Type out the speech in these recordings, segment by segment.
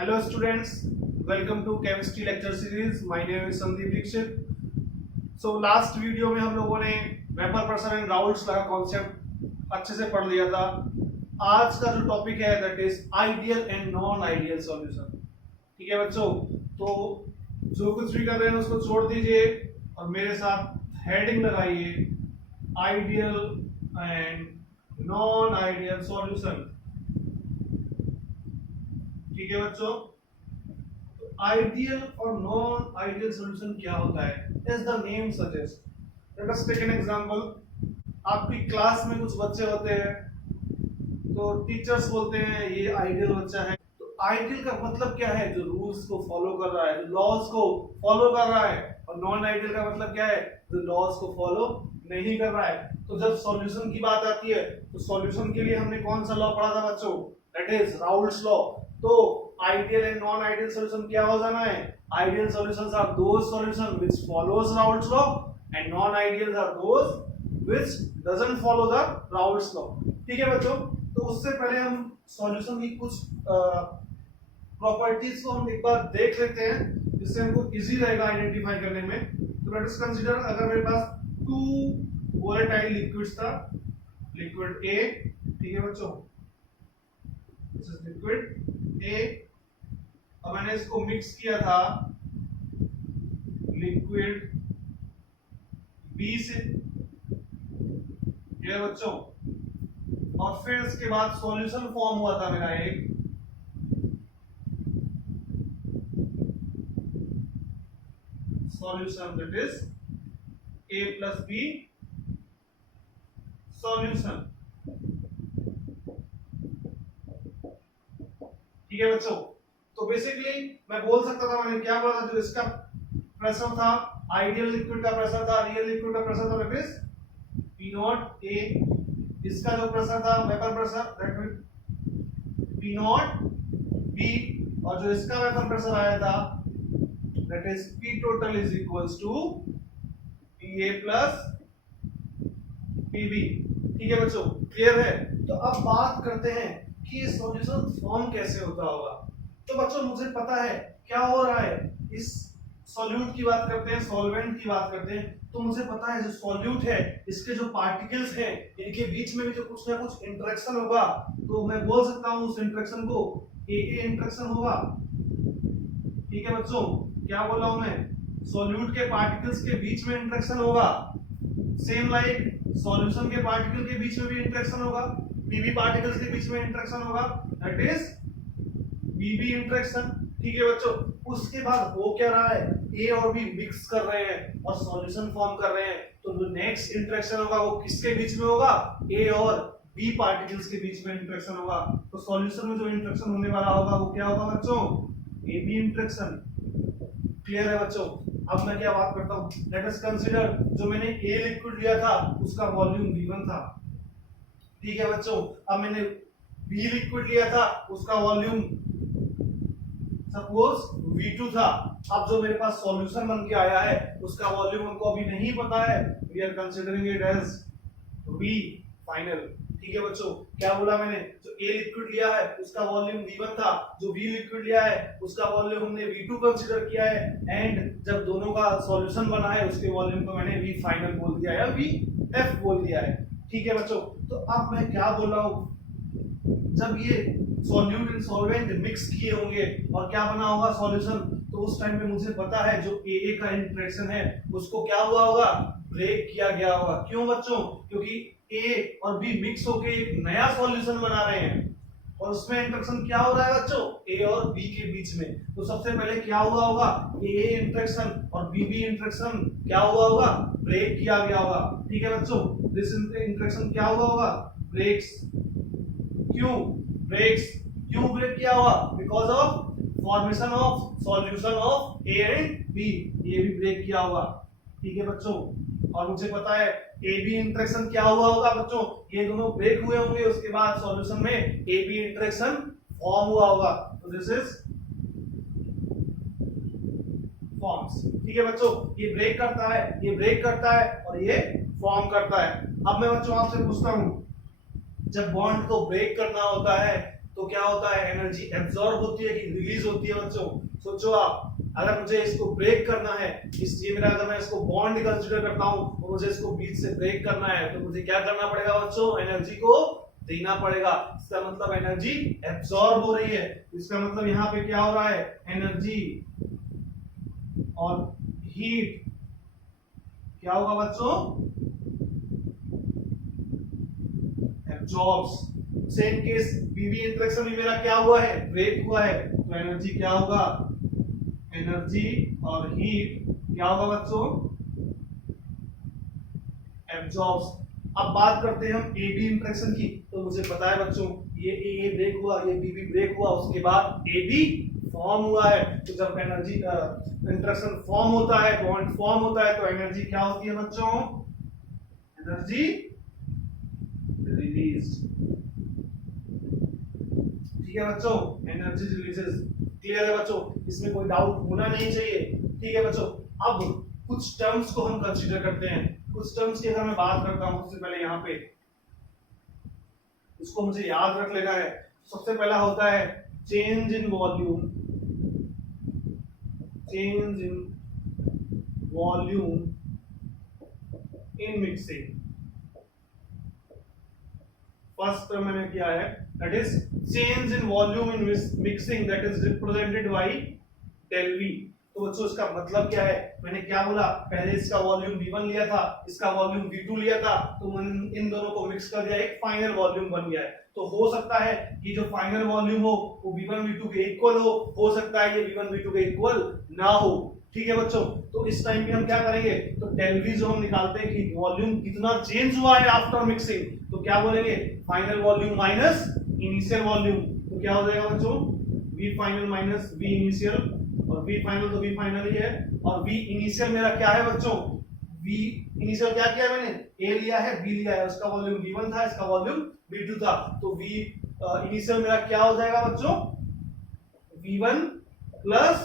Hello students, welcome to chemistry lecture series. My name is Sandeep Dixit. So last video में हम लोगों ने vapour pressure and Raoult's law का concept अच्छे से पढ़ लिया था। आज का जो टॉपिक है that is ideal and non ideal solution. ठीक है बच्चों, तो जो कुछ भी कर रहे हैं उसको छोड़ दीजिए और मेरे साथ हेडिंग लगाइए, ideal and non ideal solution. ठीक है बच्चों, आइडियल और नॉन आइडियल सॉल्यूशन क्या होता है? As the name suggest, let us take an example. आपकी क्लास में कुछ बच्चे होते हैं तो टीचर्स बोलते हैं ये आइडियल बच्चा है। तो आइडियल का मतलब क्या है? जो रूल्स को फॉलो कर रहा है, जो लॉज को फॉलो कर रहा है। और नॉन आइडियल का मतलब क्या है? जो लॉज को फॉलो नहीं कर रहा है। तो जब सॉल्यूशन की बात आती है तो सॉल्यूशन के लिए हमने कौन सा लॉ पढ़ा था बच्चों? That is Raoult's law. तो ideal and non ideal solution क्या हो जाना है? Ideal solutions are those solution which follows Raoult's law and non ideal are those which doesn't follow the Raoult's law. ठीक है बच्चों, तो उससे पहले हम सॉल्यूशन की कुछ प्रॉपर्टीज को हम एक बार देख लेते हैं जिससे हमको इजी रहेगा आइडेंटिफाई करने में। तो लेट अस कंसीडर, अगर मेरे पास टू वोलेटाइल लिक्विड्स था, लिक्विड ए, ठीक है बच्चों, दिस इज लिक्विड ए, और मैंने इसको मिक्स किया था लिक्विड बी से, ठीक है बच्चों, और फिर इसके बाद सॉल्यूशन फॉर्म हुआ था मेरा एक solution that is A plus B solution. ठीक है बच्चों, तो बेसिकली मैं बोल सकता था, मैंने क्या बोला था, जो इसका प्रेशर था, आइडियल लिक्विड का प्रेशर था, रियल लिक्विड का प्रेशर था that is P not A. इसका जो प्रेशर था, vapour pressure, that is P not B, और जो इसका वेपर प्रेशर आया था that is P total is equals to P A plus P B. ठीक है बच्चों, क्लियर है? तो अब बात करते हैं कि ये सॉल्यूशन फॉर्म कैसे होता होगा। तो बच्चों मुझे पता है क्या हो रहा है। इस सॉल्यूट की बात करते हैं, सॉल्वेंट की बात करते हैं, तो मुझे पता है जो सॉल्यूट है इसके जो पार्टिकल्स हैं इनके बीच में भी जो कुछ ना कुछ इंटरेक्शन होगा, तो मैं बोल सकता हूं उस इंटरेक्शन को ए इंटरेक्शन होगा। ठीक है बच्चों, क्या बोल रहा हूं मैं? सॉल्यूट के पार्टिकल्स के बीच में इंटरेक्शन होगा। सेम लाइक सॉल्यूशन के पार्टिकल के बीच में भी इंटरेक्शन होगा, पीबी पार्टिकल्स के बीच में इंटरेक्शन होगा, दैट इज पीबी इंटरेक्शन। ठीक है बच्चों, उसके बाद हो क्या रहा है? ए और बी मिक्स कर रहे हैं और सॉल्यूशन फॉर्म कर रहे हैं। तो जो नेक्स्ट इंटरेक्शन होगा वो किसके बीच में होगा? ए और बी पार्टिकल्स के बीच में इंटरेक्शन होगा। तो सॉल्यूशन में जो इंटरेक्शन होने वाला होगा वो क्या होगा बच्चों? A B interaction. क्लियर है बच्चों? अब मैं क्या बात करता हूं, लेट अस कंसीडर, जो मैंने ए लिक्विड लिया था उसका वॉल्यूम V1 था। ठीक है बच्चों, अब मैंने बी लिक्विड लिया था उसका वॉल्यूम सपोज V2 था। अब जो मेरे पास सॉल्यूशन बन के आया है उसका वॉल्यूम हमको अभी नहीं पता है, we are considering it as V final. ठीक है बच्चों, क्या बोला मैंने? जो A लिक्विड लिया है उसका वॉल्यूम V1 था, जो B लिक्विड लिया है उसका वॉल्यूम हमने V2 कंसीडर किया है, एंड जब दोनों का सॉल्यूशन बना है उसके वॉल्यूम को मैंने V फाइनल बोल दिया है या VF बोल दिया है। ठीक है बच्चों, तो अब मैं क्या बोल रहा हूं, जब ये सॉल्यूट एंड सॉल्वेंट मिक्स किए होंगे और क्या बना होगा सॉल्यूशन, तो उस टाइम पे मुझे पता है जो AA का इंटरेक्शन है उसको क्या हुआ होगा? ब्रेक किया गया होगा। क्यों बच्चों? क्योंकि A और B मिक्स होके एक नया सॉल्यूशन बना रहे हैं और उसमें इंटरेक्शन क्या हो रहा है बच्चों? A और B के बीच में। तो सबसे पहले क्या हुआ होगा? AA इंटरेक्शन और BB इंटरेक्शन क्या हुआ होगा? ब्रेक किया गया होगा। ठीक है बच्चों, दिस इंटरेक्शन क्या हुआ होगा? ब्रेक्स। क्यों ब्रेक्स? क्यों ब्रेक किया हुआ? Because of formation of solution of A and B, ये भी ब्रेक किया होगा। ठीक है बच्चों, और मुझे पता है ए बी इंटरेक्शन क्या हुआ होगा बच्चों? ये दोनों ब्रेक हुए होंगे, उसके बाद सॉल्यूशन में ए बी इंटरेक्शन फॉर्म हुआ होगा। तो दिस इज फॉर्म्स। ठीक है बच्चों, ये ब्रेक करता है, ये ब्रेक करता है और ये फॉर्म करता है। अब मैं बच्चों आपसे पूछता हूं, जब बॉन्ड को ब्रेक करना होता है तो क्या होता है, एनर्जी एब्जॉर्ब होती है कि रिलीज होती है बच्चों? सोचो आप, अगर मुझे इसको ब्रेक करना है, इस ये मेरा अगर मैं इसको बॉन्ड कंसीडर करता हूं तो मुझे इसको बीच से ब्रेक करना है, तो मुझे क्या करना पड़ेगा बच्चों? एनर्जी को देना पड़ेगा। इसका मतलब एनर्जी एब्जॉर्ब हो रही है। इसका मतलब यहाँ पे क्या हो रहा है, एनर्जी और हीट क्या होगा बच्चों? एब्जॉर्ब्स। सेम केस बीबी इंटरेक्शन में मेरा क्या हुआ है, ब्रेक हुआ है, तो एनर्जी क्या होगा? एनर्जी और हीट क्या होगा बच्चों? एब्जॉर्ब्स। अब बात करते हैं हम एबी इंटरेक्शन की। तो मुझे पता है बच्चों, ये ए ब्रेक हुआ, ये बीबी ब्रेक हुआ, उसके बाद एबी फॉर्म हुआ है। तो जब एनर्जी इंटरेक्शन फॉर्म होता है, बॉन्ड फॉर्म होता है, तो एनर्जी क्या होती है बच्चों? Energy released. ठीक है बच्चों, एनर्जी रिलीजेस। क्लियर है बच्चों? इसमें कोई डाउट होना नहीं चाहिए। ठीक है बच्चों, अब कुछ टर्म्स को हम कंसीडर करते हैं। कुछ टर्म्स की अगर मैं बात करता हूं, सबसे पहले यहाँ पे इसको मुझे याद रख लेना है। सबसे पहला होता है change in volume. Change in volume in mixing. First term मैंने किया है, that is change in volume in mixing, that is represented by del V। तो बच्चों इसका मतलब क्या है? मैंने क्या बोला, पहले इसका वॉल्यूम V1 लिया था, इसका वॉल्यूम V2 लिया था, तो मैंने इन दोनों को मिक्स कर दिया, एक फाइनल वॉल्यूम बन गया है। तो हो सकता है कि जो फाइनल वॉल्यूम हो वो V1 V2 के इक्वल हो सकता है ये V1 V2 के इक्वल ना हो। ठीक है बच्चों, तो इस टाइम पे हम क्या करेंगे, तो डेल वी जो हम निकालते हैं कि वॉल्यूम कितना चेंज हुआ है आफ्टर मिक्सिंग, तो क्या बोलेंगे, final volume minus initial volume. तो क्या हो जाएगा बच्चों, V final minus V initial, और वी फाइनल तो वी फाइनल ही है, और वी इनिशियल मेरा क्या है बच्चों, वी इनिशियल क्या किया मैंने, ए लिया है, बी लिया है, उसका वॉल्यूम v1 था, इसका वॉल्यूम v2 था, तो वी इनिशियल मेरा क्या हो जाएगा बच्चों, v1 प्लस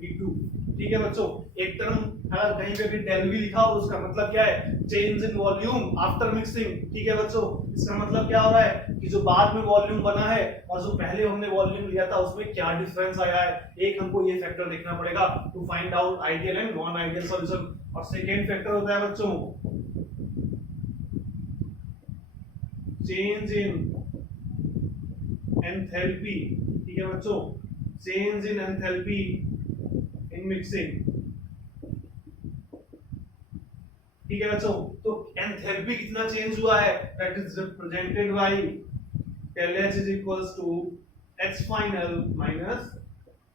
v2। ठीक है बच्चों, एक टर्म अगर कहीं पे भी डेल वी लिखा हो तो उसका मतलब क्या है, change in volume after mixing. ठीक है बच्चों, इसका मतलब क्या हो रहा है कि जो बाद में वॉल्यूम बना है और जो पहले हमने वॉल्यूम लिया था उसमें क्या डिफरेंस आया है, एक हमको ये फैक्टर देखना पड़ेगा to find out ideal and non ideal solution. और सेकेंड फैक्टर होता है बच्चों चेंज इन एंथैल्पी। ठीक है बच्चों, change in enthalpy in mixing. ठीक है बच्चों, तो एंथैल्पी कितना चेंज हुआ है, that is represented by del H is equals to H final minus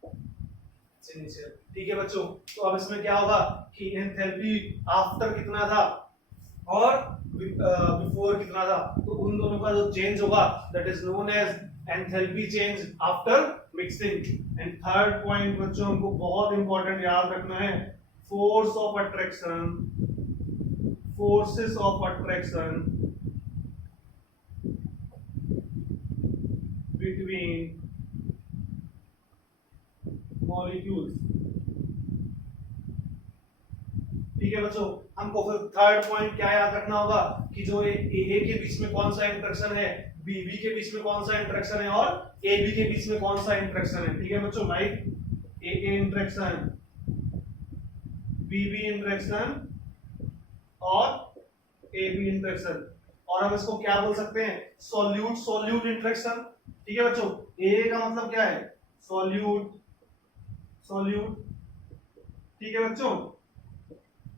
H initial। ठीक है बच्चों, तो अब इसमें क्या होगा कि एंथैल्पी आफ्टर कितना था और बिफोर कितना था, तो उन दोनों का जो चेंज होगा that is known as enthalpy change after mixing. And third point बच्चों हमको बहुत इंपॉर्टेंट याद रखना है, force of attraction, forces of attraction between molecules। ठीक है बच्चों, हमको फिर थर्ड पॉइंट क्या याद रखना होगा कि जो ए के बीच में कौन सा इंटरेक्शन है, बी के बीच में कौन सा इंटरेक्शन है, और ए बी के बीच में कौन सा इंटरेक्शन है। ठीक है बच्चों, like a interaction, B interaction और ए बी इंटरेक्शन, और हम इसको क्या बोल सकते हैं, सॉल्यूट सॉल्यूट इंटरेक्शन। ठीक है बच्चों, ए का मतलब क्या है, सॉल्यूट सॉल्यूट। ठीक है बच्चों,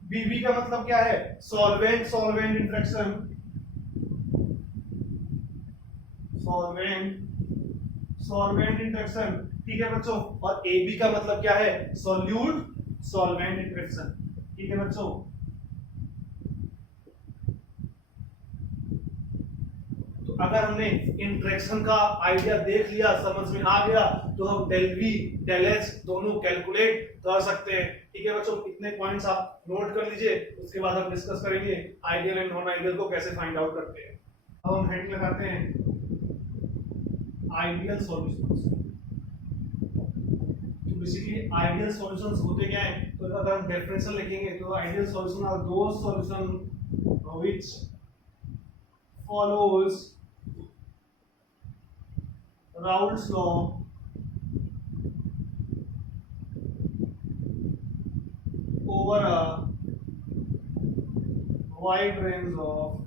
बी का मतलब क्या है, solvent solvent interaction, solvent solvent interaction. ठीक है बच्चों, और ए बी का मतलब क्या है, सॉल्यूट सॉल्वेंट इंटरेक्शन। ठीक है बच्चों, अगर हमने इंटरेक्शन का आइडिया देख लिया, समझ में आ गया, तो हम डेल वी डेल एच दोनों कैलकुलेट कर सकते हैं। ठीक है बच्चों, इतने पॉइंट्स आप नोट कर लीजिए, उसके बाद हम डिस्कस करेंगे आइडियल एंड नॉन आइडियल को कैसे फाइंड आउट करते हैं। अब हम हेडिंग लगाते हैं आइडियल सॉल्यूशंस। तो बेसिकली आइडियल सॉल्यूशंस होते क्या हैं, तो अगर हम डेफिनेशन लिखेंगे तो ideal solution are those solution which follows Raoult's law over a wide range of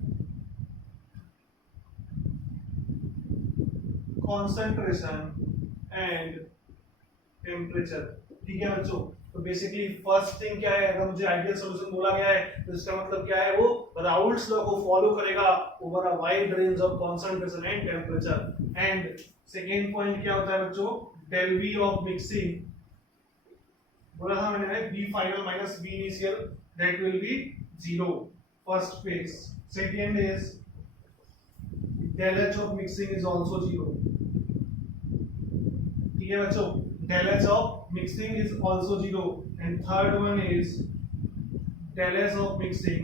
concentration and temperature. ठीक है बच्चों, तो बेसिकली फर्स्ट थिंग क्या है, अगर मुझे आइडियल सॉल्यूशन बोला गया है तो इसका मतलब क्या है, वो राउल्ट्स लॉ को फॉलो करेगा over a wide range of concentration and temperature. And second point क्या होता है बच्चों, डेल वी ऑफ मिक्सिंग, बोला था मैंने V final minus V initial, that will be zero, first phase. Second is del H of mixing is also zero। ठीक है बच्चों, del H of mixing is also zero। and third one is del S of mixing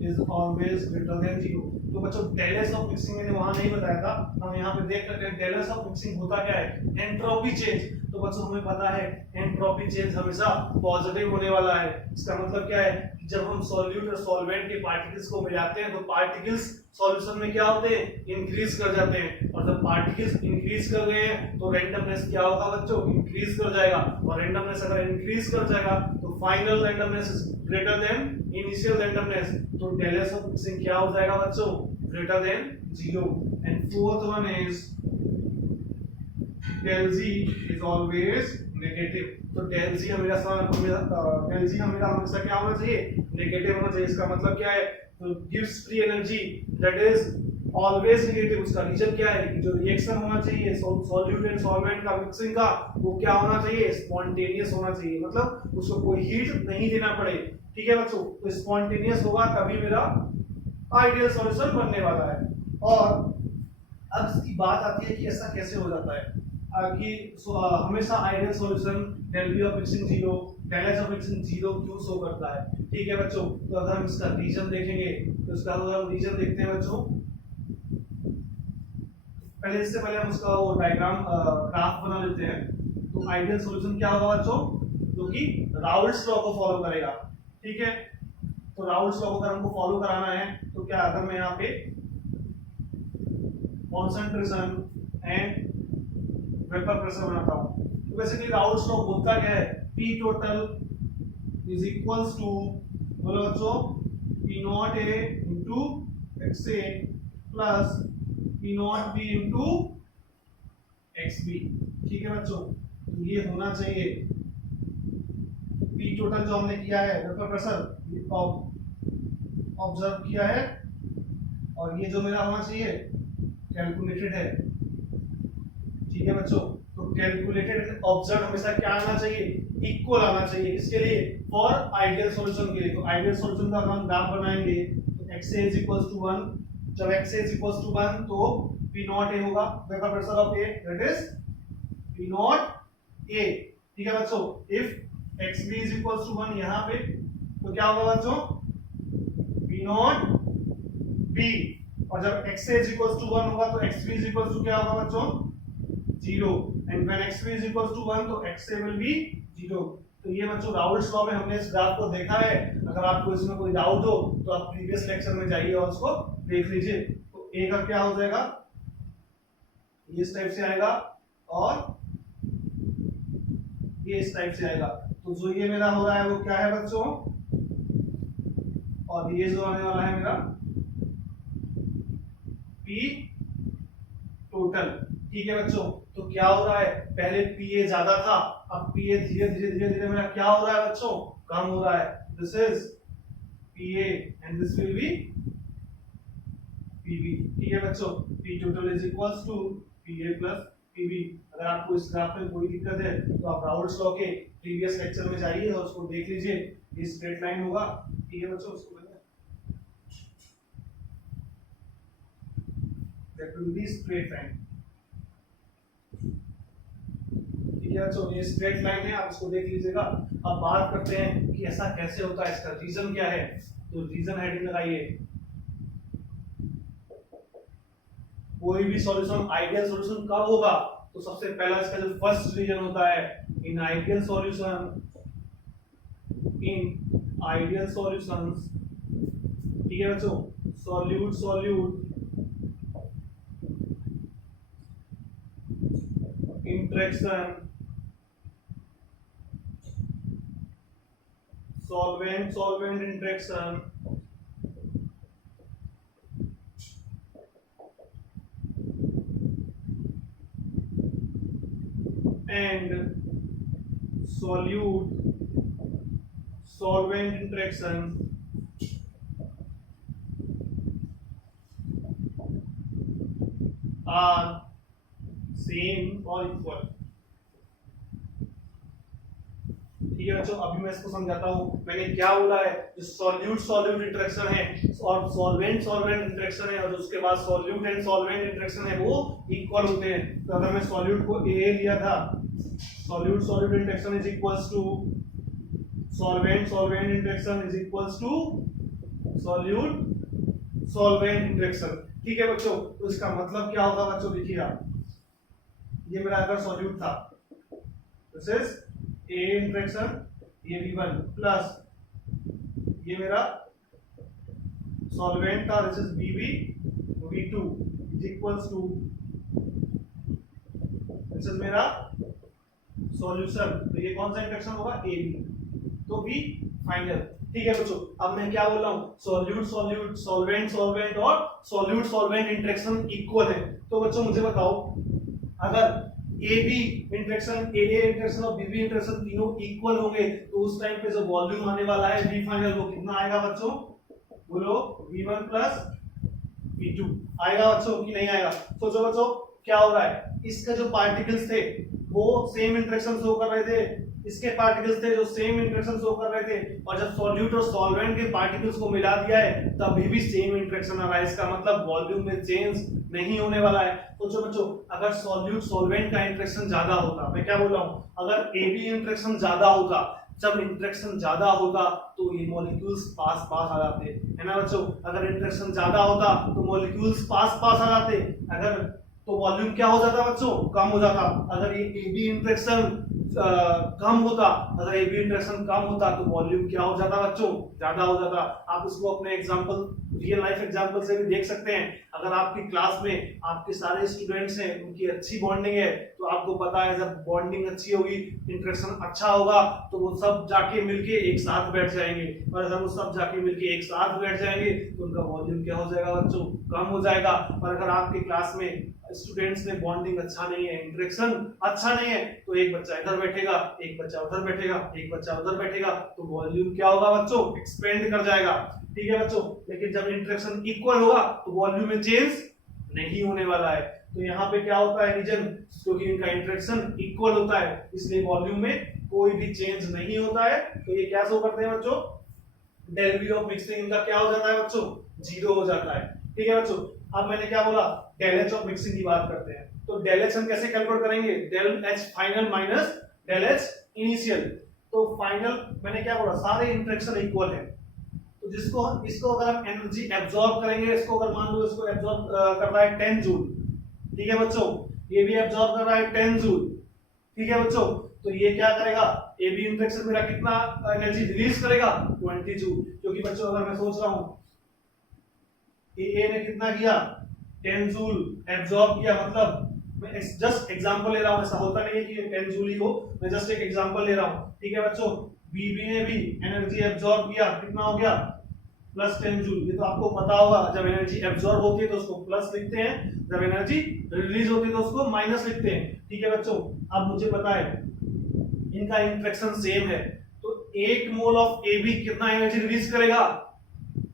is always greater than zero। तो बच्चों del S of mixing मैंने वहां नहीं बताया था, हम यहाँ पे देख सकते हैं del S of mixing होता क्या है, एंट्रोपी चेंज। तो बच्चों हमें पता है एंट्रोपी चेंज हमेशा पॉजिटिव होने वाला है। इसका मतलब क्या है, जब हम सॉल्यूट और सॉल्वेंट के पार्टिकल्स को मिलाते हैं तो पार्टिकल्स सॉल्यूशन में क्या होते हैं, इंक्रीज कर जाते हैं। और जब पार्टिकल्स इंक्रीज कर गए हैं तो रैंडमनेस क्या होगा बच्चों, इंक्रीज कर जाएगा। और रैंडमनेस अगर इंक्रीज कर जाएगा तो final randomness is greater then initial randomness. तो del S of mixing क्या हो जाएगा बच्चों, greater than zero. And fourth one is del G is always negative। तो del G हमेशा क्या होना चाहिए, नेगेटिव होना चाहिए। इसका मतलब क्या है, तो gives free energy that is always negative. उसका रीजन क्या है, जो रिएक्शन होना चाहिए सॉल्यूट एंड सॉल्वेंट का मिक्सिंग का, वो क्या होना चाहिए, स्पॉन्टेनियस होना चाहिए, मतलब उसको कोई हीट नहीं देना पड़े। ठीक है बच्चों, तो स्पॉन्टेनियस होगा तभी मेरा आइडियल सॉल्यूशन बनने वाला है। और अब इसकी बात आती है कि ऐसा कैसे हो जाता है कि हमेशा ideal solution del V of mixing zero, del H of mixing zero क्यों शो करता है। ठीक है बच्चों, तो अगर हम इसका रीजन देखेंगे तो इसका अगर हम रीजन देखते हैं बच्चों, पहले इससे पहले हम उसका वो डायग्राम ग्राफ बना लेते हैं। तो आइडियल सॉल्यूशन क्या होगा बच्चों, जो कि राउल्ट्स लॉ को फॉलो करेगा। ठीक है, तो राउल्ट्स लॉ को अगर हमको फॉलो कराना है तो क्या, अगर मैं यहाँ पे कॉन्सेंट्रेशन एंड वेपर प्रेशर बनाता हूं तो बेसिकली राउल्ट्स लॉ बोलता क्या है, P total is equals to, बोलो बच्चों, P not A into XA plus P not B into XB। ठीक है बच्चों, तो ये होना चाहिए P टोटल जो हमने किया है वेपर प्रेशर ऑब्जर्व किया है, और ये जो मेरा होना चाहिए कैलकुलेटेड है। ठीक है बच्चों, तो कैलकुलेटेड ऑब्जर्व हमेशा क्या आना चाहिए, इक्वल आना चाहिए। इसके लिए फॉर आइडियल सॉल्यूशन के लिए, तो आइडियल सॉल्यूशन का हम ग्राफ बनाएंगे तो XA is equals to 1, जब XA is equals to 1 तो P नॉट A होगा, vapour pressure of A that is P not A। ठीक है बच्चों, if XB is equals to 1 यहाँ पे तो क्या होगा बच्चों, P नॉट B। और जब XA is equals to 1 होगा तो XB is equals to क्या होगा बच्चों, 0। and when XB is equals to 1 तो XA will be 0। तो ये बच्चों राउल्ट्स लॉ में हमने इस ग्राफ को देखा है। अगर आपको इसमें कोई डाउट हो तो आप प्रीवियस लेक्चर में जाइए और उसको देख लीजिए। तो A का क्या हो जाएगा, ये इस टाइप से आएगा और ये इस टाइप से आएगा। तो जो ये मेरा हो रहा है वो क्या है बच्चों, और ये जो आने वाला है मेरा P टोटल। ठीक है बच्चों, तो क्या हो रहा है, पहले PA ज्यादा था, अब PA धीरे धीरे धीरे धीरे मेरा क्या हो रहा है बच्चों, कम हो रहा है। This is PA and this will be PB। ठीक है बच्चों, P total is equals to PA plus PB। अगर आपको इस ग्राफ में कोई दिक्कत है तो आप राउल्ट्स लॉ के प्रीवियस लेक्चर में जाइए और उसको देख लीजिए, ये स्ट्रेट लाइन होगा। ठीक है बच्चों, उसको that will be straight line। ठीक है बच्चों, ये स्ट्रेट लाइन है, आप इसको देख लीजिएगा। अब बात करते हैं कि ऐसा कैसे होता है, इसका रीजन क्या है। तो रीजन हेडिंग लगाइए, कोई भी सॉल्यूशन आइडियल सॉल्यूशन कब होगा, तो सबसे पहला इसका जो फर्स्ट रीजन होता है, इन आइडियल सॉल्यूशंस, ठीक है बच्चों, solute interaction, solvent interaction and solvent interaction are same or equal। ठीक है बच्चों, अभी मैं इसको समझाता हूँ। मैंने क्या बोला है, जो सॉल्यूट इंटरेक्शन है और सॉल्वेंट इंटरेक्शन है और उसके बाद सॉल्यूट एंड सॉल्वेंट इंटरेक्शन है वो इक्वल होते हैं। तो अगर मैं सॉल्यूट को ए लिया था, solute interaction is equals to solvent interaction is equals to solvent interaction. ठीक है बच्चों, तो इसका मतलब क्या होगा बच्चों, देखिए आप, ये मेरा अगर सॉल्यूट था, दिस इज ए इंटरेक्शन, ये V1 प्लस ये मेरा सॉल्वेंट था, this is V2 is equals to this is मेरा सॉल्यूशन। तो ये कौन सा इंटरेक्शन होगा, AB, तो B फाइनल। ठीक है बच्चों, अब मैं क्या बोल रहा हूँ, सॉल्यूट सॉल्वेंट और सॉल्वेंट इंटरेक्शन इक्वल है। तो बच्चों मुझे बताओ, अगर AB इंटरेक्शन, AA इंटरेक्शन और BB इंटरेक्शन तीनों इक्वल होंगे तो उस टाइम पे जो वॉल्यूम आने वाला है V फाइनल वो कितना आएगा बच्चों, बोलो V1 प्लस V2 आएगा बच्चों कि नहीं आएगा। सोचो बच्चों क्या हो रहा है, इसके जो पार्टिकल्स थे वो सेम इंटरेक्शन शो कर रहे थे, इसके पार्टिकल्स थे जो सेम इंटरेक्शन शो कर रहे थे, और जब सॉल्यूट और सॉल्वेंट के पार्टिकल्स को मिला दिया है तब भी सेम इंटरेक्शन आ रहा है। इसका मतलब वॉल्यूम में चेंज नहीं होने वाला है। तो जो बच्चों, अगर सॉल्यूट सॉल्वेंट का इंटरेक्शन ज्यादा होता, मैं क्या बोल रहा हूँ, अगर AB इंटरेक्शन ज्यादा होता, जब इंटरेक्शन ज्यादा होता तो ये मॉलिक्यूल्स पास आ जाते, है ना बच्चों। अगर इंटरेक्शन ज्यादा होता तो मॉलिक्यूल्स पास आ जाते, अगर तो वॉल्यूम क्या हो जाता बच्चों, कम हो जाता। अगर ये AB इंटरेक्शन कम होता, अगर AB इंटरेक्शन कम होता तो वॉल्यूम क्या हो जाता बच्चों, ज्यादा हो जाता। आप इसको अपने एग्जांपल, रियल लाइफ एग्जांपल से भी देख सकते हैं। अगर आपकी क्लास में आपके सारे स्टूडेंट्स हैं, उनकी अच्छी बॉन्डिंग है, तो आपको पता है जब बॉन्डिंग अच्छी होगी, इंटरेक्शन अच्छा होगा, तो वो सब जाके मिलके एक साथ बैठ जाएंगे, और अगर वो सब जाके मिलके एक साथ बैठ जाएंगे तो उनका वॉल्यूम क्या हो जाएगा बच्चों, कम हो जाएगा। और अगर आपकी क्लास में स्टूडेंट्स में बॉन्डिंग अच्छा नहीं है, इंटरेक्शन अच्छा नहीं है, तो एक बच्चा इधर बैठेगा, एक बच्चा उधर बैठेगा, एक बच्चा उधर बैठेगा, तो वॉल्यूम क्या होगा बच्चों, एक्सपेंड कर जाएगा। ठीक है बच्चों, लेकिन जब इंटरेक्शन इक्वल होगा तो वॉल्यूम में चेंज नहीं होने वाला है। तो यहाँ पे क्या होता है रीजन, क्योंकि इनका इंटरेक्शन इक्वल होता है इसलिए वॉल्यूम में कोई भी चेंज नहीं होता है। तो ये क्या शो करते हैं बच्चों, डेल V ऑफ मिक्सिंग इनका क्या हो जाता है बच्चों, 0 हो जाता है। ठीक है बच्चों, अब मैंने क्या बोला, डेल H ऑफ मिक्सिंग की बात करते हैं। तो डेल H हम कैसे कैलकुलेट करेंगे, del H final minus del H initial. तो फाइनल मैंने क्या बोला, सारे इंटरेक्शन इक्वल है, तो इसको अगर हम एनर्जी एब्जॉर्ब करेंगे, इसको अगर मान लो इसको एब्जॉर्ब कर रहा है 10 जूल, ठीक है बच्चों, ये भी एब्जॉर्ब कर रहा है 10 जूल, ठीक है बच्चों, तो ये क्या करेगा, ए बी इंटरेक्शन मेरा कितना एनर्जी रिलीज करेगा, 20 जूल। क्योंकि बच्चों अगर मैं सोच रहा हूं ए ने कितना किया, 10 जूल एब्जॉर्ब किया, मतलब मैं जस्ट एग्जांपल ले रहा हूं, ऐसा होता नहीं है कि 10 जूल ही हो, मैं जस्ट एक एग्जांपल ले रहा हूं। ठीक है बच्चों, बीबी ने भी एनर्जी एब्जॉर्ब किया, कितना हो गया, प्लस 10 जूल। ये तो आपको पता होगा, जब एनर्जी एब्जॉर्ब होती है तो उसको प्लस लिखते हैं, जब एनर्जी रिलीज होती है तो उसको माइनस लिखते हैं। ठीक है बच्चों, अब मुझे पता है इनका इंटरेक्शन सेम है, तो 1 मोल ऑफ AB कितना एनर्जी रिलीज करेगा,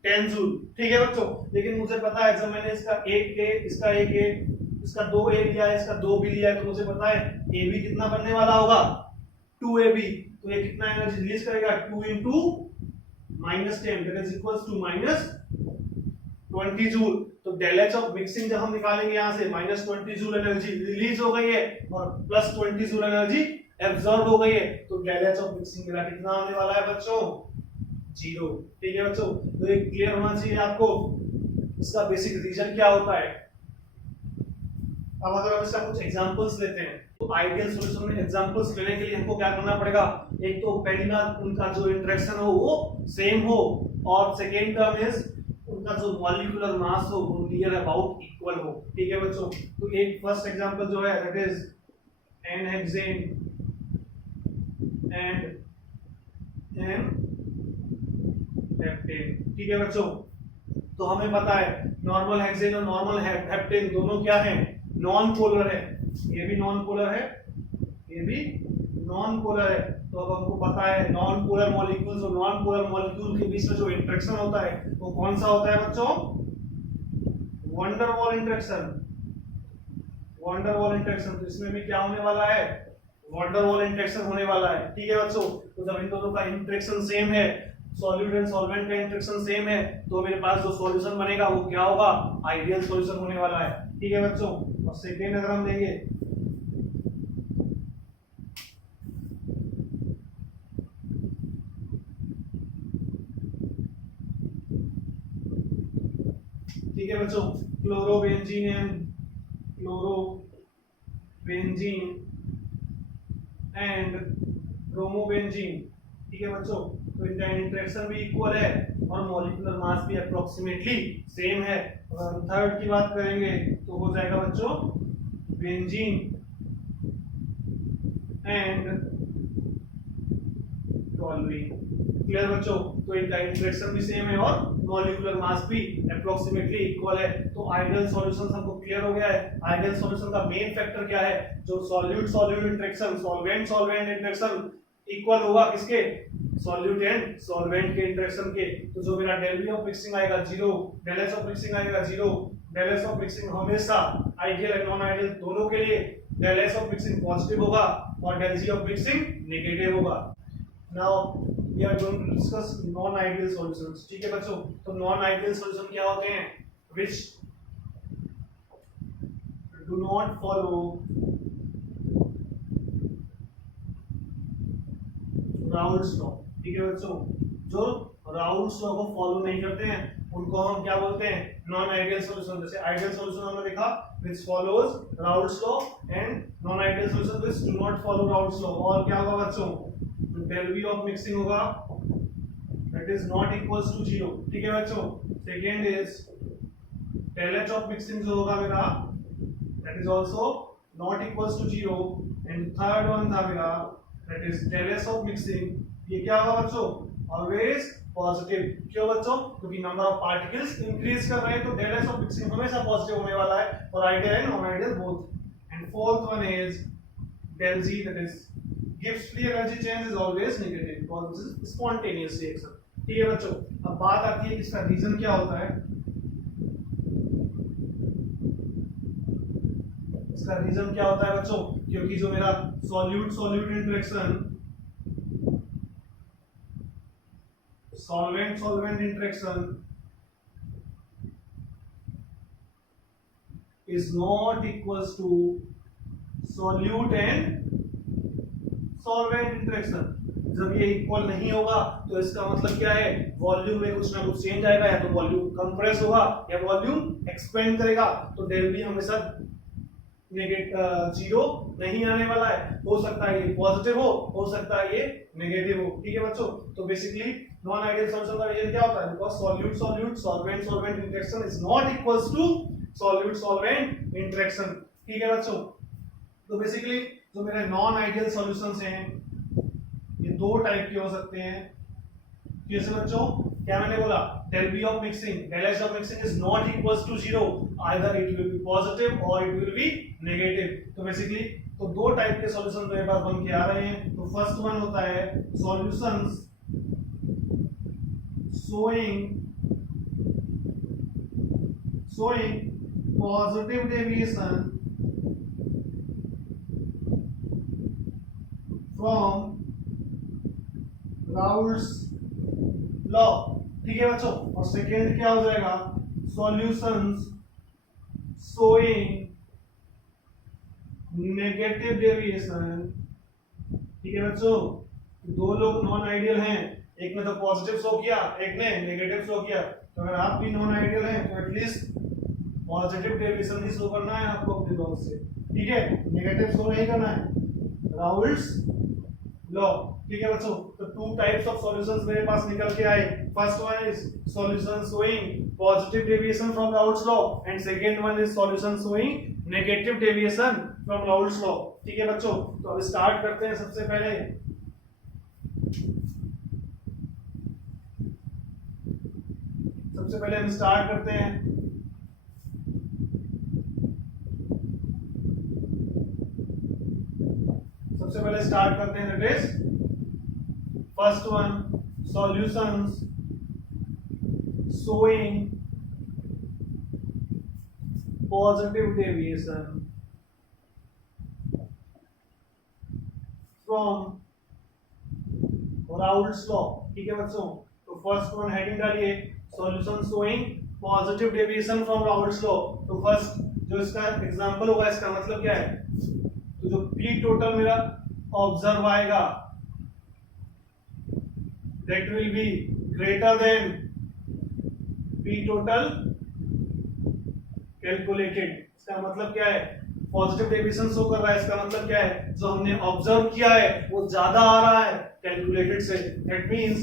10 जूल। ठीक है बच्चों, लेकिन मुझे पता है जब मैंने इसका 1A, इसका 1A, इसका 2A लिया है, इसका 2B लिया है, तो मुझे पता है AB कितना बनने वाला होगा, 2AB। तो ये कितना एनर्जी रिलीज करेगा, 2 into -10 that is equals to -20 joule. तो डेल एच ऑफ मिक्सिंग जब हम निकालेंगे यहां से, -20 जूल एनर्जी रिलीज हो गई है और +20 जूल एनर्जी एब्जॉर्ब हो गई है, तो डेल एच ऑफ मिक्सिंग मेरा कितना आने वाला है बच्चों, 0। ठीक है बच्चों, तो ये क्लियर होना चाहिए आपको, इसका बेसिक रीजन क्या होता है। अब अगर हम इसका कुछ एग्जांपल्स लेते हैं, तो आइडियल सॉल्यूशन में एग्जांपल्स लेने के लिए हमको क्या करना पड़ेगा, एक तो पहली बात उनका जो इंटरेक्शन हो वो सेम हो, और सेकेंड टर्म इज उनका जो मॉलिक्यूलर मास हो वो नियर अबाउट इक्वल हो। ठीक है बच्चों, तो एक फर्स्ट एग्जांपल जो है that is N hexane and N heptane. ठीक है बच्चों, तो हमें पता है नॉर्मल हेक्सेन और नॉर्मल हेप्टेन दोनों क्या है, नॉन पोलर है। ये भी नॉन पोलर है, ये भी नॉन पोलर है। तो अब हमको पता है नॉन पोलर मॉलिक्यूल्स और नॉन पोलर मॉलिक्यूल के बीच में जो इंटरेक्शन होता है वो कौन सा होता है बच्चों, wonder wall interaction. Wonder wall interaction, तो इसमें भी क्या होने वाला है, वंडर वॉल इंटरेक्शन होने वाला है। ठीक है बच्चों, तो जब इन दोनों का इंटरेक्शन सेम है, सॉल्यूट एंड सॉल्वेंट का इंटरेक्शन सेम है, तो मेरे पास जो सॉल्यूशन बनेगा वो क्या होगा, आइडियल सॉल्यूशन होने वाला है। ठीक है बच्चों, और सेकेंड अगर हम लेंगे, ठीक है बच्चों, क्लोरोबेंजीन एंड ब्रोमोबेंजीन। ठीक है बच्चों, तो इनका इंटरेक्शन भी इक्वल है और मॉलिक्यूलर मास भी अप्रोक्सीमेटली सेम है। अगर हम थर्ड की बात करेंगे तो हो जाएगा बच्चों बेंजीन एंड टॉलुइन। क्लियर बच्चों, तो इनका इंटरेक्शन भी सेम है और मॉलिक्यूलर मास भी अप्रोक्सीमेटली इक्वल है। तो आइडियल सॉल्यूशन हमको क्लियर हो गया है। आइडियल सॉल्यूशन का मेन फैक्टर क्या है, जो solute solute interaction, solvent solvent interaction equal होगा किसके, सॉल्यूट एंड सॉल्वेंट के इंटरेक्शन के। तो जो मेरा डेल वी ऑफ मिक्सिंग आएगा 0, डेल एस ऑफ मिक्सिंग आएगा 0। डेल एस ऑफ मिक्सिंग हमेशा आइडियल एंड नॉन आइडियल दोनों के लिए del S of mixing positive होगा और del G of mixing negative होगा। Now we are going to discuss non ideal solutions। ठीक है बच्चों, तो non ideal solution क्या होते हैं, which do not follow Raoult's law। ठीक है बच्चों, जो Raoult's law को फॉलो नहीं करते हैं उनको हम क्या बोलते हैं, नॉन आइडियल सॉल्यूशन। जैसे आइडियल सॉल्यूशन हमने देखा which follows Raoult's law and non ideal solution which do not follow Raoult's law। और क्या होगा बच्चों, डेल वी ऑफ मिक्सिंग होगा that is not equals to 0। ठीक है बच्चों, second is del H of mixing जो होगा मेरा that is also not equals to 0। And third one था मेरा that is del S of mixing. ये क्या होगा बच्चों, ऑलवेज पॉजिटिव। क्यों बच्चों, क्योंकि नंबर ऑफ पार्टिकल्स इंक्रीज कर रहे हैं तो डेल एस ऑफ मिक्सिंग हमेशा पॉजिटिव होने वाला है और ideal and non ideal both. And fourth one is del G that is gives free energy change is always negative because this is spontaneous reaction। ठीक है बच्चों, अब बात आती है कि इसका रीजन क्या होता है। इसका रीजन क्या होता है बच्चों, क्योंकि जो मेरा solute solute interaction, solvent solvent interaction is not equals to solute and solvent interaction. जब ये इक्वल नहीं होगा तो इसका मतलब क्या है, वॉल्यूम में कुछ ना कुछ चेंज आएगा, या तो वॉल्यूम कंप्रेस होगा या वॉल्यूम एक्सपेंड करेगा। तो डेल वी हमेशा नेगेटिव 0 नहीं आने वाला है। हो सकता है ये पॉजिटिव हो सकता है ये नेगेटिव हो। ठीक है बच्चों, तो बेसिकली नॉन आइडियल सॉल्यूशन का रीजन क्या होता है, because solute solute solvent solvent interaction is not equals to solute solvent interaction. ठीक है बच्चों, तो बेसिकली जो मेरे नॉन आइडियल सॉल्यूशंस हैं ये दो टाइप के हो सकते हैं। कैसे बच्चों, क्या मैंने बोला, del v of mixing, del h of mixing is not equals to 0, either it will be positive or it will be negative। तो बेसिकली तो दो टाइप के सॉल्यूशन मेरे पास बन के आ रहे हैं। तो फर्स्ट वन होता है solutions showing positive deviation from Raoult's law। ठीक है बच्चों, और सेकेंड क्या हो जाएगा, सॉल्यूशंस showing नेगेटिव डेविएशन। ठीक है बच्चों, दो लोग नॉन आइडियल हैं, एक ने तो पॉजिटिव शो किया, एक ने नेगेटिव शो किया। तो अगर आप भी नॉन आइडियल हैं तो एटलीस्ट पॉजिटिव डेविएशन ही शो करना है आपको अपने लॉ से। ठीक है, नेगेटिव शो नहीं करना है, राउल्ट्स लॉ। ठीक है बच्चों, तो टू टाइप्स ऑफ सॉल्यूशंस मेरे पास निकल के आए। First one is solution showing positive deviation from Raoult's law and second one is solution showing negative deviation from Raoult's law. ठीक है बच्चों, तो अब स्टार्ट करते हैं। सबसे पहले हम स्टार्ट करते हैं that is first one solutions showing positive deviation from Raoult's law। ठीक है बच्चों, तो फर्स्ट वन हेडिंग डालिए solution showing positive deviation from Raoult's law. तो फर्स्ट जो इसका एग्जांपल होगा, इसका मतलब क्या है, तो जो पी टोटल मेरा ऑब्जर्व आएगा that will be greater than P total calculated. इसका मतलब क्या है, पॉजिटिव डेविएशन शो कर रहा है, इसका मतलब क्या है, जो हमने ऑब्जर्व किया है वो ज्यादा आ रहा है कैलकुलेटेड से। That means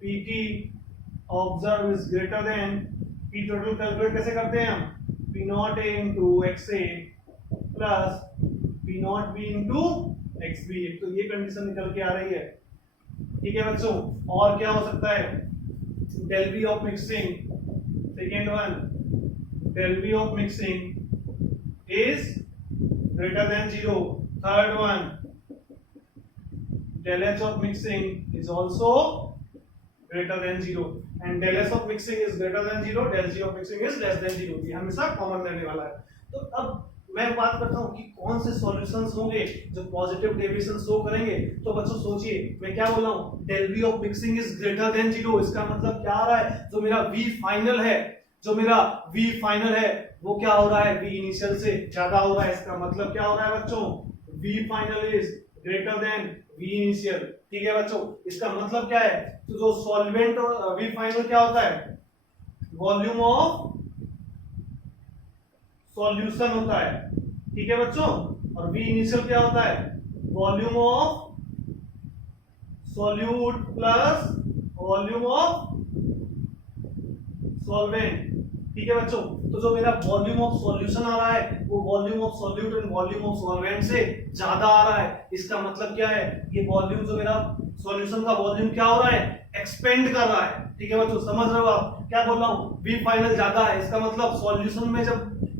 PT observe is greater than P total. Calculate कैसे करते हैं हम, P not A into X A plus P not B into X B. तो ये कंडीशन निकल के आ रही है। ठीक है बच्चों, और क्या हो सकता है, del v of mixing, second one del v of mixing is greater than 0, third one del h of mixing is also greater than 0 and del s of mixing is greater than 0, del g of mixing is less than 0। ये हमेशा common रहने वाला है। तो अब मैं बात करता हूं कि कौन से सॉल्यूशंस होंगे जो पॉजिटिव डेविएशन शो करेंगे। तो बच्चों सोचिए, मैं क्या बोल रहा हूं, del v of mixing is greater than 0। इसका मतलब क्या आ रहा है, जो मेरा v फाइनल है वो क्या हो रहा है, v इनिशियल से ज्यादा हो रहा है। इसका मतलब क्या हो रहा है बच्चों, v final is greater then v initial. ठीक है बच्चों, इसका मतलब क्या है, तो जो सॉल्वेंट और v फाइनल क्या होता है, वॉल्यूम ऑफ सॉल्यूशन होता है। ठीक है बच्चों, और v इनिशियल क्या होता है, volume of solute plus volume of solvent. ठीक है बच्चों, तो जो मेरा वॉल्यूम ऑफ सॉल्यूशन आ रहा है वो volume of solute and volume of solvent से ज्यादा आ रहा है। इसका मतलब क्या है, ये वॉल्यूम जो मेरा सॉल्यूशन का वॉल्यूम क्या हो रहा है, एक्सपेंड कर रहा है। ठीक है बच्चों, समझ रहे हो आप क्या बोल रहा हूं, v फाइनल ज्यादा है, इसका मतलब सॉल्यूशन में जब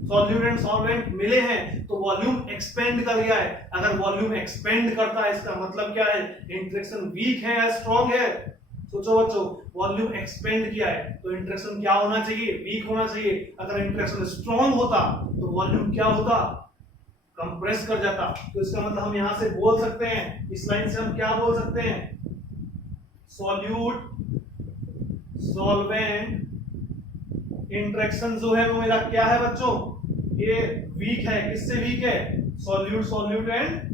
सॉल्यूट एंड सॉल्वेंट मिले हैं तो वॉल्यूम एक्सपेंड कर गया है। अगर वॉल्यूम एक्सपेंड करता है इसका मतलब क्या है, इंटरेक्शन वीक है या स्ट्रांग है। सोचो बच्चों, वॉल्यूम एक्सपेंड किया है तो इंटरेक्शन क्या होना चाहिए, वीक होना चाहिए। अगर इंटरेक्शन स्ट्रांग होता तो वॉल्यूम क्या होता, कंप्रेस कर जाता। तो इसका मतलब हम यहां से बोल सकते हैं, इस लाइन से हम क्या बोल सकते हैं, सॉल्यूट सॉल्वेंट इंटरेक्शन जो है वो मेरा क्या है बच्चों, ये वीक है। किससे वीक है, solute solute and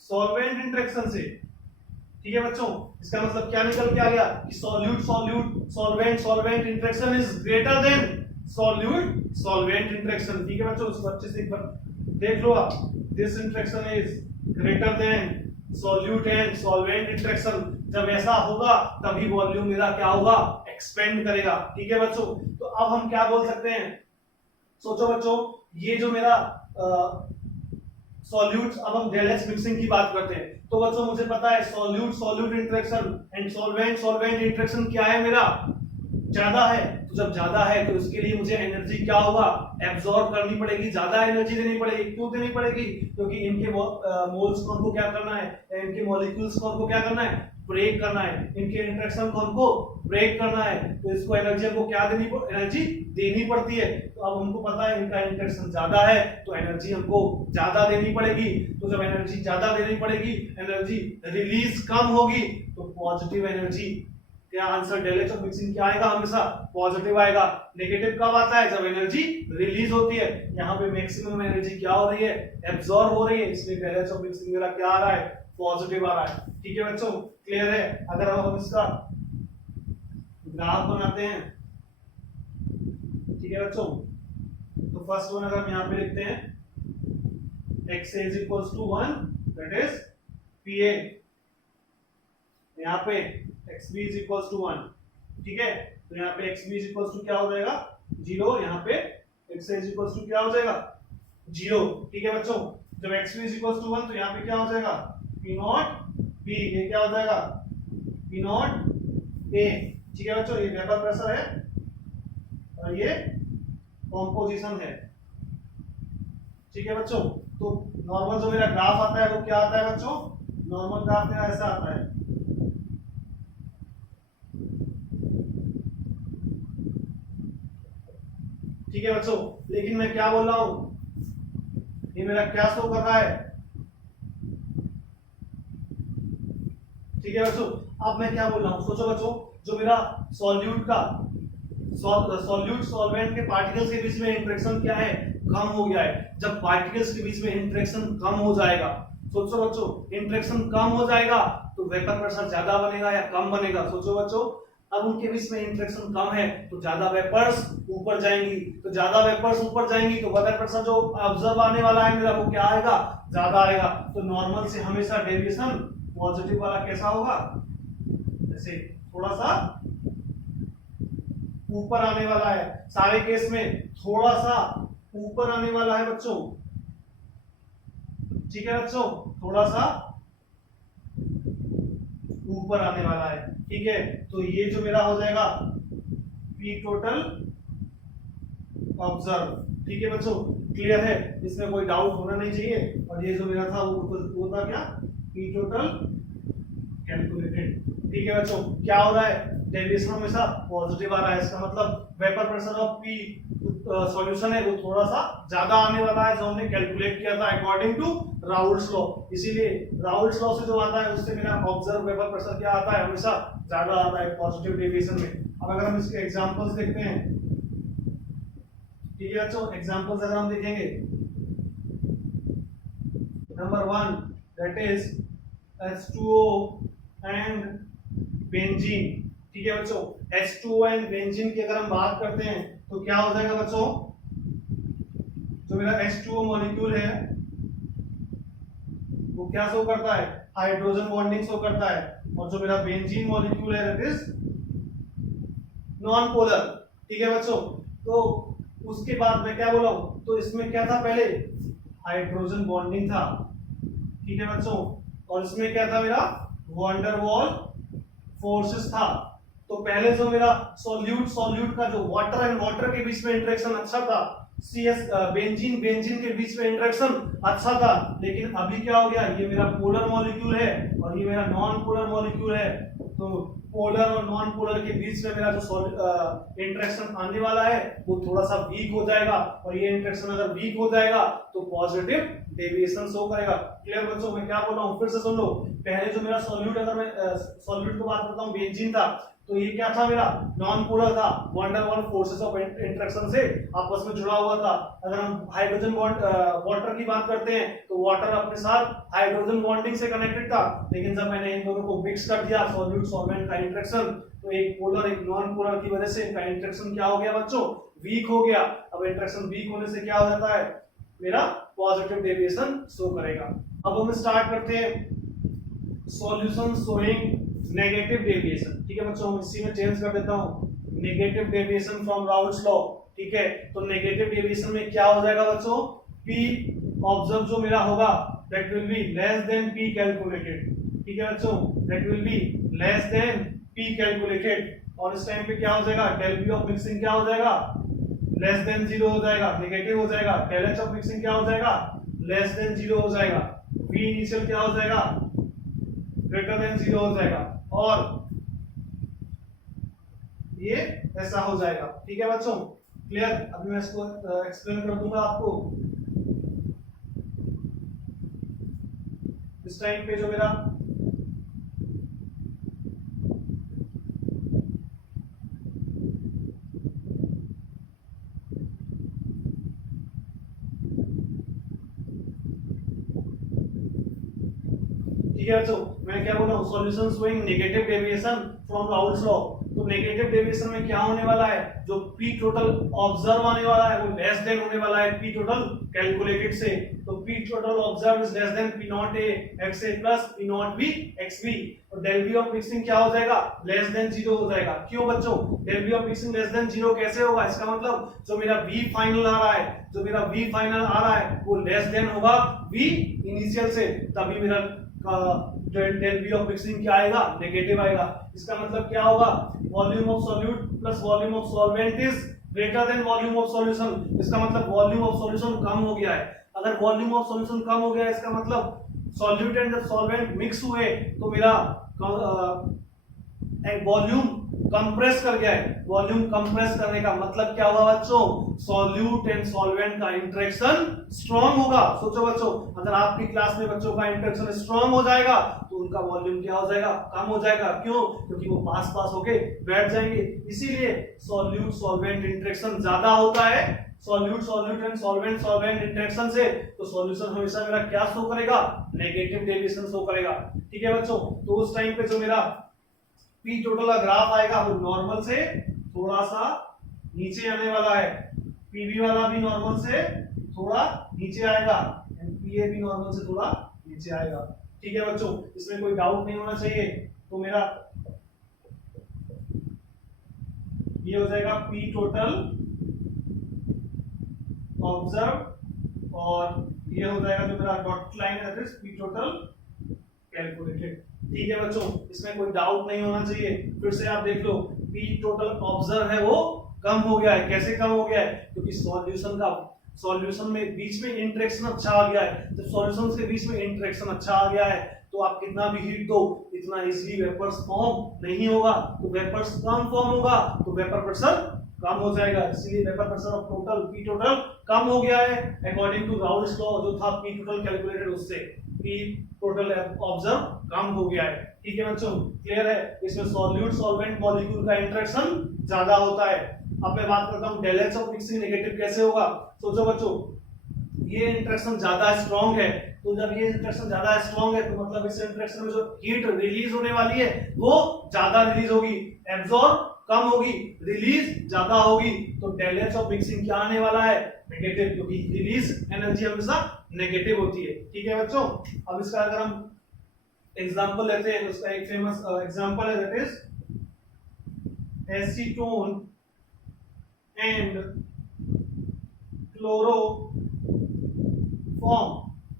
solvent interaction से। ठीक है बच्चों, इसका मतलब क्या निकल के आ गया कि solute solute solvent interaction is greater then solute solvent interaction. ठीक है बच्चों, इसको अच्छे से एक बार देख लो आप, this interaction is greater then solute and solvent interaction. जब ऐसा होगा तभी वॉल्यूम मेरा क्या होगा, एक्सपेंड करेगा। ठीक है बच्चों, तो अब हम क्या बोल सकते हैं, सोचो बच्चों, ये जो मेरा सॉल्यूट, अब हम del H मिक्सिंग की बात करते हैं। तो बच्चों मुझे पता है solute solute interaction and solvent interaction क्या है, मेरा ज्यादा है। तो जब ज्यादा है तो इसके लिए मुझे एनर्जी क्या होगा, एब्जॉर्ब करनी पड़ेगी, ज्यादा एनर्जी देनी पड़ेगी। क्यों देनी पड़ेगी, क्योंकि इनके मोल्स को हमको क्या करना है, इनके मॉलिक्यूल्स को हमको क्या करना है, ब्रेक करना है, इनके इंटरेक्शन को हमको ब्रेक करना है। तो इसको एनर्जी हमको क्या देनी, एनर्जी देनी पड़ती है। तो अब हमको पता है इनका इंटरेक्शन ज्यादा है तो एनर्जी हमको ज्यादा देनी पड़ेगी। तो जब एनर्जी ज्यादा देनी पड़ेगी, एनर्जी रिलीज कम होगी, तो पॉजिटिव एनर्जी क्या answer, del H of mixing क्या आएगा, हमेशा पॉजिटिव आएगा। नेगेटिव कब आता है, जब एनर्जी रिलीज होती है। यहाँ पे मैक्सिमम एनर्जी क्या हो रही है, एब्जॉर्ब हो रही है, इसलिए del H ऑफ मिक्सिंग मेरा क्या आ रहा है, पॉजिटिव आ रहा है। ठीक है बच्चों, क्लियर है। अगर हम इसका ग्राफ बनाते हैं, ठीक है बच्चों, तो फर्स्ट वन अगर हम यहाँ पे लिखते हैं x is equals to 1, that is P A. यहाँ पे X B is equal to 1, ठीक है। तो यहाँ पे X B is equal to क्या हो जाएगा 0, यहाँ पे एक्स इज इक्वल टू क्या हो जाएगा 0, ठीक है बच्चों। जब X B is equal to 1 तो यहाँ पे क्या हो जाएगा पी नॉट बी, ये क्या हो जाएगा पी नॉट ए, ठीक है बच्चों। ये वेपर प्रेशर है और ये कॉम्पोजिशन है, ठीक है बच्चों। तो नॉर्मल जो मेरा ग्राफ आता है वो क्या आता है बच्चों, नॉर्मल ग्राफ मेरा ऐसा आता है, ठीक है बच्चों। लेकिन मैं क्या बोल रहा हूं, ये मेरा क्या शो कर रहा है, ठीक है बच्चों। अब मैं क्या बोल रहा हूं, सोचो बच्चों, जो मेरा सॉल्यूट का सॉल्यूट सॉल्वेंट के पार्टिकल्स के बीच में इंटरेक्शन क्या है, कम हो गया है। जब पार्टिकल्स के बीच में इंटरेक्शन कम हो जाएगा, सोचो बच्चों, इंटरेक्शन कम हो जाएगा तो वेपर प्रेशर ज्यादा बनेगा या कम बनेगा, सोचो बच्चों। अब उनके बीच में इंटरेक्शन कम है तो ज्यादा वेपर्स ऊपर जाएंगी, तो ज्यादा वेपर्स ऊपर जाएंगी तो वेपर प्रेशर जो ऑब्जर्व आने वाला है मेरा वो क्या आएगा, ज्यादा आएगा। तो नॉर्मल से हमेशा डेविएशन पॉजिटिव वाला कैसा होगा, जैसे थोड़ा सा ऊपर आने वाला है, सारे केस में थोड़ा सा ऊपर आने वाला है बच्चों, ठीक है बच्चों, थोड़ा सा ऊपर आने वाला है, ठीक है। तो ये जो मेरा हो जाएगा पी टोटल ऑब्जर्व, ठीक है बच्चों, क्लियर है, इसमें कोई डाउट होना नहीं चाहिए। और ये जो मेरा था वो था क्या, पी टोटल कैलकुलेटेड, ठीक है बच्चों। क्या हो रहा है, डेविएशन हमेशा पॉजिटिव आ रहा है, इसका मतलब vapour pressure of P solution है वो थोड़ा सा ज्यादा आने वाला है, जो हमने कैलकुलेट किया था अकॉर्डिंग टू राउल्ट्स लॉ। इसीलिए राउल्ट्स लॉ से जो आता है उससे मेरा ऑब्जर्व वेपर प्रेशर क्या आता है, हमेशा ज्यादा आता है पॉजिटिव डेविएशन में। अब अगर हम इसके एग्जांपल्स देखते हैं, ठीक है बच्चों, एग्जांपल्स अगर हम देखेंगे, number 1 that is H2O and benzene, ठीक है बच्चों। H2O एंड बेंजीन की अगर हम बात करते हैं तो क्या हो जाएगा बच्चों, जो मेरा H2O मॉलिक्यूल है वो क्या शो करता है, हाइड्रोजन बॉन्डिंग शो करता है, और जो मेरा बेंजीन मॉलिक्यूल है दैट इज नॉन पोलर, ठीक है बच्चों। तो उसके बाद मैं क्या बोला हूं, तो इसमें क्या था, पहले हाइड्रोजन बॉन्डिंग था, ठीक है बच्चों, और इसमें क्या था मेरा वैन डर वाल फोर्सेस था। तो पहले जो मेरा सॉल्यूट का जो वाटर एंड वाटर के बीच में इंटरेक्शन अच्छा था, CS बेंजीन के बीच में इंटरेक्शन अच्छा था, लेकिन अभी क्या हो गया, ये मेरा पोलर मॉलिक्यूल है और ये मेरा नॉन पोलर मॉलिक्यूल है। तो पोलर और नॉन पोलर के बीच में मेरा जो इंटरेक्शन आने वाला है वो थोड़ा सा वीक हो जाएगा, और ये इंटरेक्शन अगर वीक हो जाएगा तो पॉजिटिव डेविएशन शो करेगा। क्लियर बच्चों, मैं क्या बोल रहा हूँ फिर से सुन लो। पहले जो मेरा सॉल्यूट, अगर मैं सॉल्यूट की बात करता हूँ बेंजीन था, तो ये क्या था, मेरा नॉन पोलर था, वैन डर वाल फोर्सेस ऑफ इंटरेक्शन से आपस में जुड़ा हुआ था। अगर हम हाइड्रोजन बॉन्ड वाटर की बात करते हैं तो वाटर अपने साथ हाइड्रोजन बॉन्डिंग से कनेक्टेड था, लेकिन जब मैंने इन दोनों को मिक्स कर दिया सॉल्यूट सॉल्वेंट का इंटरेक्शन, तो एक पोलर एक नॉन पोलर की वजह से इनका इंटरेक्शन क्या हो गया बच्चों, वीक हो गया। अब इंटरेक्शन वीक होने से क्या हो जाता है, मेरा पॉजिटिव डेविएशन शो करेगा। अब हम स्टार्ट करते हैं सॉल्यूशन शोइंग नेगेटिव डेविएशन, ठीक है बच्चों, इसी में चेंज कर देता हूं, negative deviation from Raoult's law, ठीक है। तो नेगेटिव डेविएशन में क्या हो जाएगा बच्चों, P ऑब्जर्व जो मेरा होगा that will be less than P calculated, ठीक है बच्चों, that will be less than P calculated. और इस टाइम पे क्या हो जाएगा, डेल P ऑफ मिक्सिंग क्या हो जाएगा, लेस देन 0 हो जाएगा, नेगेटिव हो जाएगा। डेल H ऑफ मिक्सिंग क्या हो जाएगा, लेस देन 0 हो जाएगा। V इनिशियल क्या हो जाएगा, ग्रेटर देन 0 हो जाएगा, और ये ऐसा हो जाएगा, ठीक है बच्चों, क्लियर। अभी मैं इसको एक्सप्लेन कर दूंगा आपको। इस टाइम पे जो मेरा ठीक है बच्चों, मैं क्या बोल रहा हूँ, solution showing negative deviation from Raoult's law. तो नेगेटिव डेविएशन में क्या होने वाला है, जो पी टोटल ऑब्जर्व आने वाला है वो लेस देन होने वाला है पी टोटल कैलकुलेटेड से। तो P total observe is less than P not A X A plus P not B X B. और डेल बी ऑफ मिक्सिंग क्या हो जाएगा, लेस देन 0 हो जाएगा। क्यों बच्चों, del B of mixing less than 0 कैसे होगा, इसका मतलब जो मेरा वी फाइनल आ रहा है, जो मेरा वी फाइनल आ रहा है वो लेस देन होगा वी इनिशियल से, तभी मेरा डेल बी ऑफ मिक्सिंग क्या आएगा, नेगेटिव आएगा। इसका मतलब क्या होगा, volume of solute plus volume of solvent is greater then volume of solution. इसका मतलब वॉल्यूम ऑफ सॉल्यूशन कम हो गया है। अगर वॉल्यूम ऑफ सॉल्यूशन कम हो गया है, इसका मतलब सॉल्यूट एंड जब सॉल्वेंट मिक्स हुए तो मेरा वॉल्यूम कंप्रेस कर गया है। वॉल्यूम कंप्रेस करने का मतलब क्या हुआ बच्चों, सॉल्यूट एंड सॉल्वेंट का इंटरेक्शन स्ट्रांग होगा। सोचो बच्चों, अगर आपकी क्लास में बच्चों का इंटरेक्शन स्ट्रांग हो जाएगा तो उनका वॉल्यूम क्या हो जाएगा, कम हो जाएगा। क्यों, क्योंकि वो पास पास होके बैठ जाएंगे। इसीलिए सॉल्यूट सॉल्वेंट इंटरेक्शन ज्यादा होता है, solute solute and solvent solvent interaction से। तो सॉल्यूशन हमेशा मेरा क्या शो करेगा, नेगेटिव डेविएशन शो करेगा। ठीक है बच्चों, तो उस टाइम पे जो मेरा पी टोटल का ग्राफ आएगा वो नॉर्मल से थोड़ा सा नीचे आने वाला है। पीवी वाला भी नॉर्मल से थोड़ा नीचे आएगा एंड पीए भी नॉर्मल से थोड़ा नीचे आएगा। ठीक है बच्चों, इसमें कोई डाउट नहीं होना चाहिए। तो मेरा ये हो जाएगा पी टोटल ऑब्जर्व और ये हो जाएगा जो मेरा डॉट लाइन है that is P total calculated. ठीक है बच्चों, इसमें कोई डाउट नहीं होना चाहिए। फिर से आप देख लो, पी टोटल ऑब्जर्व है वो कम हो गया है। कैसे कम हो गया है, क्योंकि सॉल्यूशन में बीच में इंटरेक्शन अच्छा आ गया है। जब सॉल्यूशंस के बीच में इंटरेक्शन अच्छा आ गया है तो आप कितना भी हीट दो इतना इजीली वेपर्स फॉर्म नहीं होगा। तो वेपर्स कम फॉर्म होगा तो वेपर प्रेशर कम हो जाएगा। इसलिए vapour pressure of total P total कम हो गया है अकॉर्डिंग टू राउल्स लॉ जो था पी टोटल कैलकुलेटेड, उससे पी टोटल ऑब्जर्व कम हो गया है। ठीक है बच्चों, क्लियर है। इसमें सॉल्यूट सॉल्वेंट मॉलिक्यूल का इंटरेक्शन ज्यादा होता है। अब मैं बात करता हूं del H of mixing negative कैसे होगा। सोचो बच्चों, ये इंटरेक्शन ज्यादा स्ट्रांग है। तो जब ये इंटरेक्शन ज्यादा स्ट्रांग है तो मतलब इस इंटरेक्शन में जो हीट रिलीज होने वाली है वो ज्यादा रिलीज होगी, एब्जॉर्ब कम होगी, रिलीज ज्यादा होगी। तो डेल एच ऑफ मिक्सिंग क्या आने वाला है, नेगेटिव, क्योंकि रिलीज एनर्जी हमेशा नेगेटिव होती है। ठीक है बच्चों, अब इसका अगर हम एग्जांपल लेते हैं तो उसका एक फेमस एग्जांपल है that is acetone and chloroform.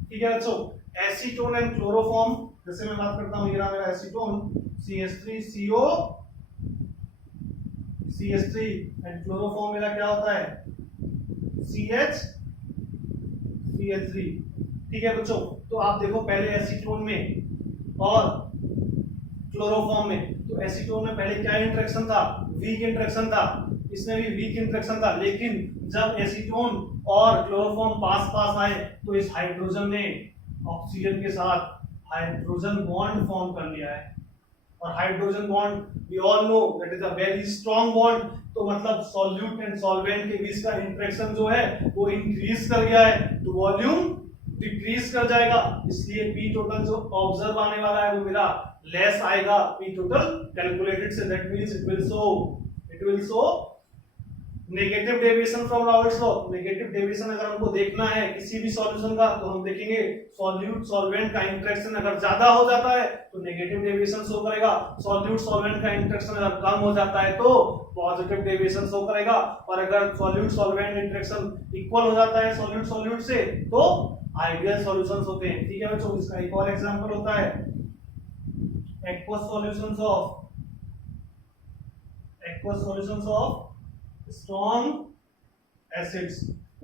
ठीक है बच्चों, एसीटोन एंड क्लोरोफॉर्म, जैसे मैं बात करता हूं, ये रहा मेरा acetone CH3CO CH3 and chloroform मेरा क्या होता है CH3। ठीक है बच्चों, तो आप देखो पहले एसीटोन में और क्लोरोफॉर्म में, तो एसीटोन में पहले क्या इंटरेक्शन था, वीक इंटरेक्शन था। इसमें भी वीक इंटरेक्शन था, लेकिन जब एसीटोन और क्लोरोफॉर्म पास पास आए तो इस हाइड्रोजन ने ऑक्सीजन के साथ हाइड्रोजन बॉन्ड फॉर्म कर लिया है। और hydrogen bond we all know that is a very strong bond. तो मतलब सॉल्यूट एंड सॉल्वेंट के बीच का इंटरेक्शन जो है वो इंक्रीज कर गया है, तो वॉल्यूम डिक्रीज कर जाएगा। इसलिए पी टोटल जो ऑब्जर्व आने वाला है वो मेरा लेस आएगा पी टोटल कैलकुलेटेड से। That means it will show negative deviation from Raoult's law. Negative deviation अगर हमको देखना है किसी भी सॉल्यूशन का तो हम देखेंगे सॉल्यूट सॉल्वेंट का इंटरेक्शन अगर ज्यादा हो जाता है तो नेगेटिव डेविएशन शो करेगा, सॉल्यूट सॉल्वेंट का इंटरेक्शन अगर कम हो जाता है तो पॉजिटिव डेविएशन शो करेगा। और अगर सॉल्यूट सॉल्वेंट इंटरेक्शन इक्वल हो जाता है सॉल्यूट सॉल्यूट से तो आइडियल सॉल्यूशंस होते हैं। ठीक है बच्चों, इसका एक और एग्जांपल होता है aqueous solutions of strong acids।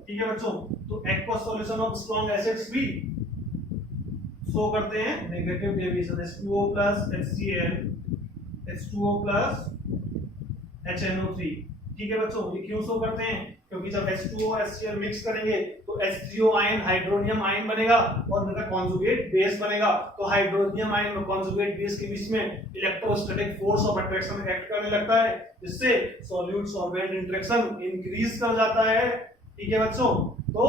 ठीक है बच्चों, तो aqueous solution of strong acids भी शो करते हैं negative deviation. H2O plus HCl, H2O plus HNO3। ठीक है बच्चों, ये क्यों शो करते हैं, क्योंकि जब H2O HCl मिक्स करेंगे तो H3O आयन हाइड्रोनियम आयन बनेगा और उनका कॉन्जुगेट बेस बनेगा। तो हाइड्रोनियम आयन और कॉन्जुगेट बेस के बीच में electrostatic force of attraction act करने लगता है, जिससे सॉल्यूट सॉल्वेंट इंटरेक्शन इंक्रीज कर जाता है। ठीक है बच्चों, तो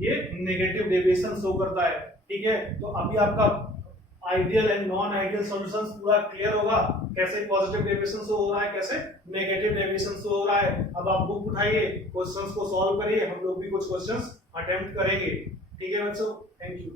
ये नेगेटिव डेविएशन शो करता है। ठीक है, तो अभी आपका ideal and non ideal solutions पूरा क्लियर होगा, कैसे पॉजिटिव डेविएशन शो हो रहा है, कैसे नेगेटिव डेविएशन शो हो रहा है। अब आप बुक उठाइए, क्वेश्चंस को सॉल्व करिए, हम लोग भी कुछ क्वेश्चंस अटेम्प्ट करेंगे। ठीक है बच्चों, थैंक यू।